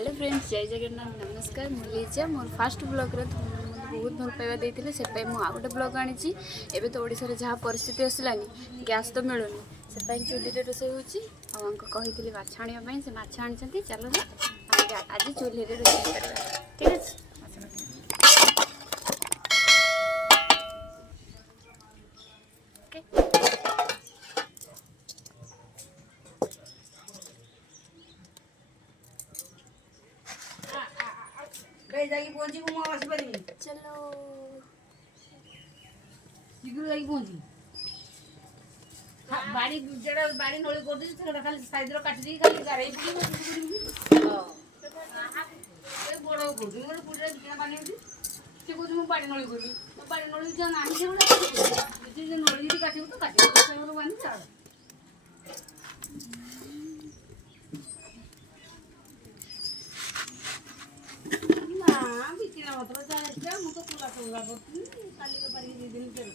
Hello friends, जय जगन्नाथ, नमस्कार। मुझे मोर फास्ट ब्लॉग रे बहुत भल पाइबा देते से आउ गोटे ब्लॉग आनी। एवं तो ओडिशा जहाँ परिस्थिति आसलानी गैस तो मिलूनी से चूल्हे रोषे होती माछ आने से माछ आनी। चलो आज चूल्हे रोषे कर ठीक है। चलो शीघ्र जाई पहुंची बाड़ी जेड़ा बाड़ी नळी कर दी थोड़ा खाली साइड रो काट दी खाली गारे हां ए बड़ो कर दी मोर पुरे के पानी उठी से को मु बाड़ी नळी करबी मु बाड़ी नळी जा नाही से बड़ा जे नळी दी काटी तो काटी से मोर बानी चाल ना बिकिना मतलब जा मु तो पूरा करती काली के पारी दे दिन कर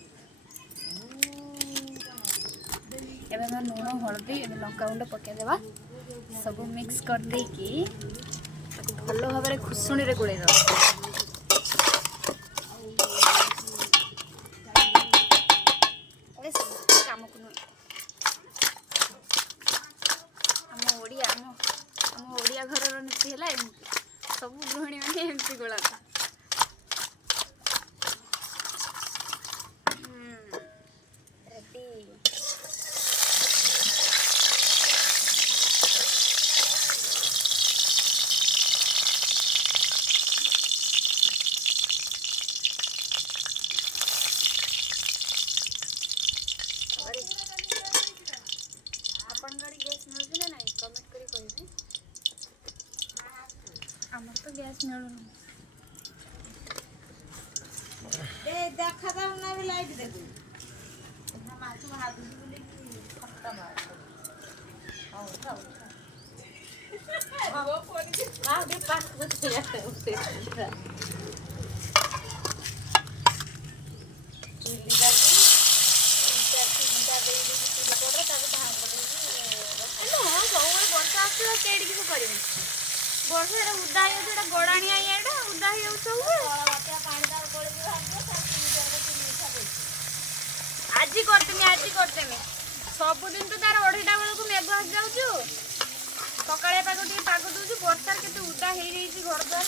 एवं लुण हलदी लंका गुंड पकईदेवा सब मिक्स कर देकी भल भाव खुशुणी गोड़े दवा। कम को नुह आम ओडिया घर नीति है सब गृहिणी मैंने एमती गोला गैस मिलूँ ना ना कमेंट करी कहे आमर तो गैस मिलूँ देखा था ना भी लाइट देखो ना मासु हाथ दी बोले कि खत्ता मार आओ खाओ वो फोन की हां दे पास कुछ जाते उसे चुली जाके इंटा दे दे चुली कोड़े ताके धान पड़े ना सब वर्षा आसला केड़ी किस करबे वर्षा उदा हो गड़ाणिया ये उदा हो सब पानी दार कोले आज करते सबुदिन तो तार 2:30 बेलू मेघ आस जाऊँ सकाले पाग टे पाग दूँ वर्षार के उदा हो घर द्वार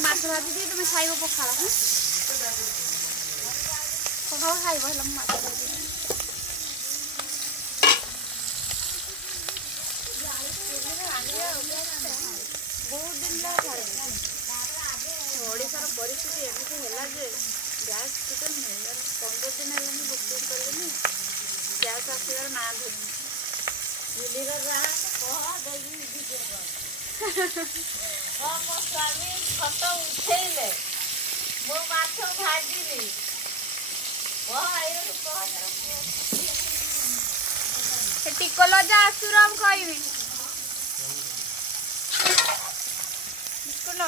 माछ भाजी दी तुम खाइब पखाड़ पखाड़ खाइब है माछ भाजी बहुत दिन ओडार परिस्थिति एमती है गैस टोटल मिल 15 दिन है बुकिंग कले गैस आसबार ना मो स्वामी फटो उठेले मो माछ भाजिली टिकल जा आसुर हम कहबी बिस्कुट ना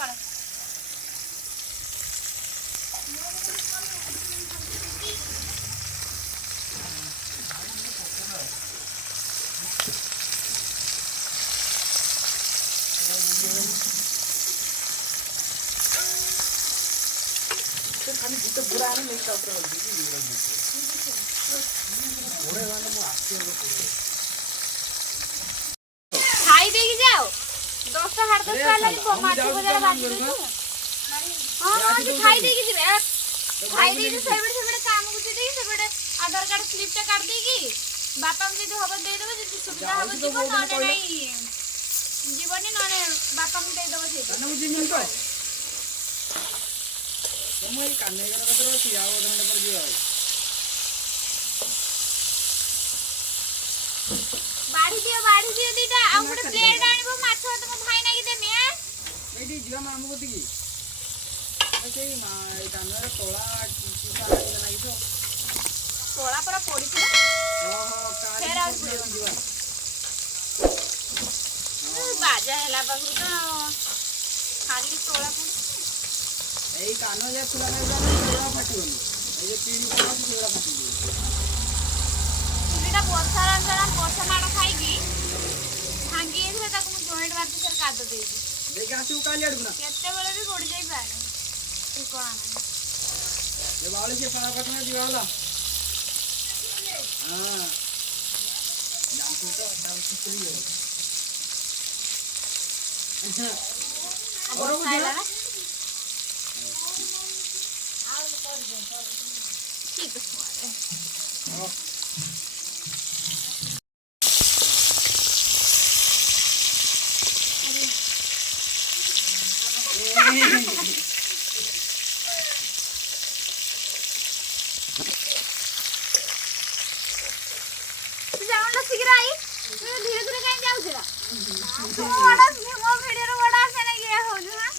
खाली जिते बुरा आने नहीं करते हैं ओरे वाला मो आके खाई देगी जाओ 10:30 वाला माछ बजार भाजी दे हां हां खाई देगी जिबे खाई देगी सेबड़े काम को दे देगी सेबड़े आधार कार्ड स्लिप टा काट देगी बापा को जे हबो दे देबो जे सुविधा हबो जीवन ना नहीं जीवन ना बापा को दे देबो से ना बुझी मिल तो मैं काने का कतरो सिया ओ धंडा पर जियो बाड़ी दियो दीटा आ गोटे प्लेट आनिबो माछ तुम भाई ना कि देमे एडी जिवा मामू को दिगी ऐसे ही मा कानर तोला किसा ना कि तो तोला पर पड़ी थी ओहो फेर आ जिवा बाजा हला बागु तो खाली तोला पड़ी ଏଇ କାନ ଯେ ଖୋଲା ନାହିଁ ସେଗୁଡ଼ା ଫାଟିବନି। ଏଇ ଯେ ପିଣି କାନ ଅଛି ସେଗୁଡ଼ା ଫାଟିଯିବ। ଚୁଲିଟା ବର୍ଷା ମାଡ଼ ଖାଇକି ଭାଙ୍ଗି ଯାଇଥିଲା ତାକୁ ମୁଁ ଜଏଣ୍ଟ ମାରିକି ସାର୍ କାଦ ଦେଇଛି। ଦେଇକି ଆସିବୁ କାଲି ଆଡ଼କୁ ନା? କେତେବେଳେ ବି ପଡ଼ି ଯାଇପାରେ ଠିକଣା ନାହିଁ। ଏ ବାଉଳି ସେ ପାଟଣା ଯିବା ହେଲା। ହଁ ଜାଣିଛୁ ତ ତାର ଖୁସି ଖାଇଲା ନା ठीक है शीघ्र आई धीरे धीरे कहीं जाऊ बड़ा मो वीडियो बड़ा आसे नहीं गया हो जो हां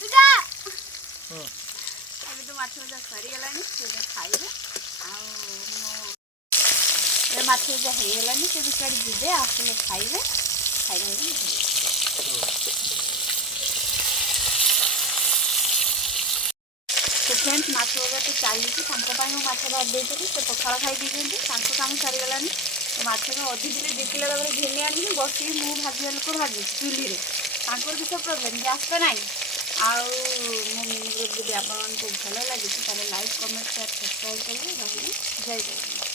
तुझा अबे तो माछ मजा सरी गलानी से खाइबे आ ए माछ मजा हे गलानी से बिचारी जिबे आसले खाइबे खाइबे तो फ्रेंड्स माछ मजा तो चली माछ देती से पखाड़ खाई काम सारी गलानी माछ अधिक दी किलो घिनी आनी बस मु भाजा लोक भाजी चुली किसी प्रोब्लेम गैस तो ना आउ मो मिनी ब्लॉग जब आप भल लगे लाइक कमेंट शेयर सब्सक्राइब करेंगे जय जय।